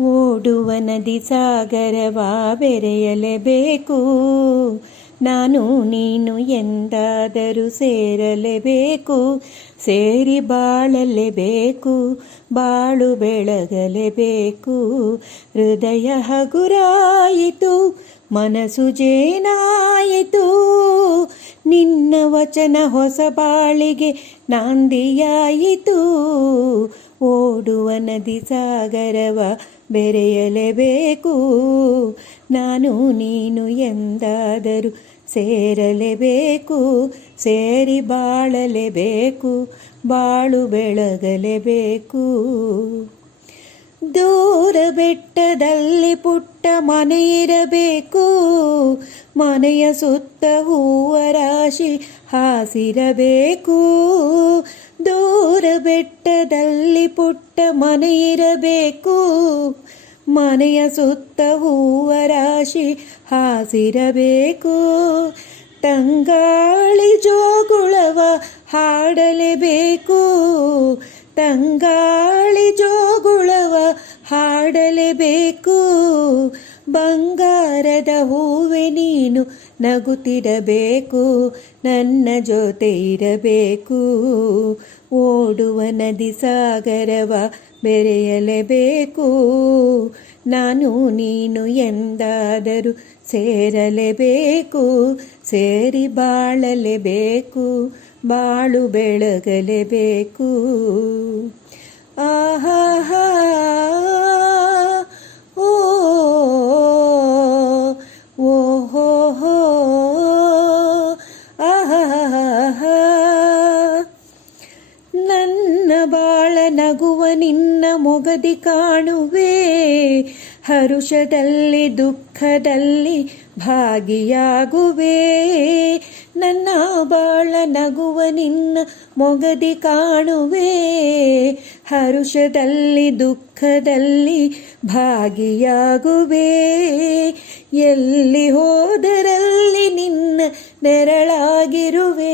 ಓಡುವ ನದಿ ಸಾಗರವ ಬೆರೆಯಲೇಬೇಕು. ನಾನು ನೀನು ಎಂದಾದರೂ ಸೇರಲೇಬೇಕು. ಸೇರಿ ಬಾಳಲೇಬೇಕು, ಬಾಳು ಬೆಳಗಲೇಬೇಕು. ಹೃದಯ ಹಗುರಾಯಿತು, ಮನಸ್ಸು ಜೇನಾಯಿತು. ನಿನ್ನ ವಚನ ಹೊಸ ಬಾಳಿಗೆ ನಾಂದಿಯಾಯಿತು. ಓಡುವ ನದಿ ಸಾಗರವ ಬೆರೆಯಲೇಬೇಕು. ನಾನು ನೀನು ಎಂದಾದರೂ ಸೇರಲೇಬೇಕು, ಸೇರಿ ಬಾಳಲೇಬೇಕು, ಬಾಳು ಬೆಳಗಲೇಬೇಕು. ದೂರ ಬೆಟ್ಟದಲ್ಲಿ ಪುಟ್ಟ ಮನೆ ಇರಬೇಕು ಮನೆಯ ಸುತ್ತ ಹೂವ ರಾಶಿ ಹಾಸಿರಬೇಕು. ದೂರ ಬೆಟ್ಟದಲ್ಲಿ ಪುಟ್ಟ ಮನೆ ಇರಬೇಕು. ಮನೆಯ ಸುತ್ತ ಹೂವ ರಾಶಿ ಹಾಸಿರಬೇಕು. ತಂಗಾಳಿ ಜೋಗುಳವ ಹಾಡಲೇಬೇಕು. ತಂಗಾಳಿ ಜೋಗುಳವ ಹಾಡಲೇಬೇಕು. ಬಂಗಾರದ ಹೂವೆ ನೀನು ನಗುತ್ತಿರಬೇಕು ನನ್ನ ಜೊತೆ ಇರಬೇಕು. ಓಡುವ ನದಿ ಸಾಗರವ ಬೆರೆಯಲೇಬೇಕು. ನಾನು ನೀನು ಎಂದಾದರೂ ಸೇರಲೇಬೇಕು. ಸೇರಿ ಬಾಳಲೇಬೇಕು. ಬಾಳು ಬೆಳಗಲೇಬೇಕು. ಆಹಾ ಮೊಗದಿ ಕಾಣುವೆ, ಹರುಷದಲ್ಲಿ, ದುಃಖದಲ್ಲಿ ಭಾಗಿಯಾಗುವೆ. ನನ್ನ ಬಾಳ ನಗುವ ನಿನ್ನ ಮೊಗದಿ ಕಾಣುವೆ, ಹರುಷದಲ್ಲಿ, ದುಃಖದಲ್ಲಿ ಭಾಗಿಯಾಗುವೆ. ಎಲ್ಲಿ ಹೋದರಲ್ಲಿ ನಿನ್ನ ನೆರಳಾಗಿರುವೆ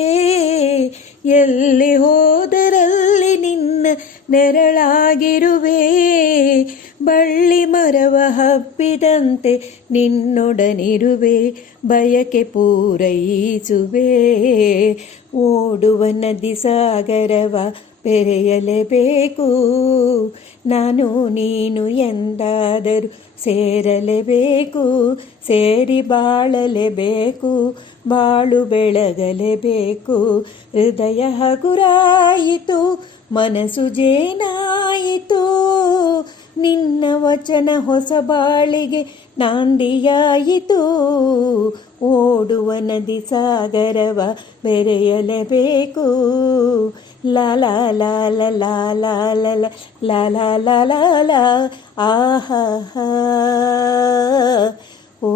ಎಲ್ಲಿ ಹೋದರಲ್ಲಿ ನಿನ್ನ ನೆರಳಾಗಿರುವೆ? ಬಳ್ಳಿ ಮರವ ಹಬ್ಬಿದಂತೆ ನಿನ್ನೊಡನಿರುವೆ ಬಯಕೆ ಪೂರೈಸುವೆ. ಓಡುವ ನದಿ ಸಾಗರವ ಬೆರೆಯಲೇಬೇಕು ನಾನು ನೀನು ಎಂದಾದರೂ ಸೇರಲೇಬೇಕು, ಸೇರಿ ಬಾಳಲೇಬೇಕು, ಬಾಳು ಬೆಳಗಲೇಬೇಕು. ಹೃದಯ ಹಗುರಾಯಿತು, ಮನಸ್ಸು ಜೇನಾಯಿತು. ನಿನ್ನ ವಚನ ಹೊಸ ಬಾಳಿಗೆ ನಾಂದಿಯಾಯಿತು. ಓಡುವ ನದಿ ಸಾಗರವ ಬೆರೆಯಲೇಬೇಕು. லலா லலா லலா லலா லலா லலா லலா ஆஹா ஓ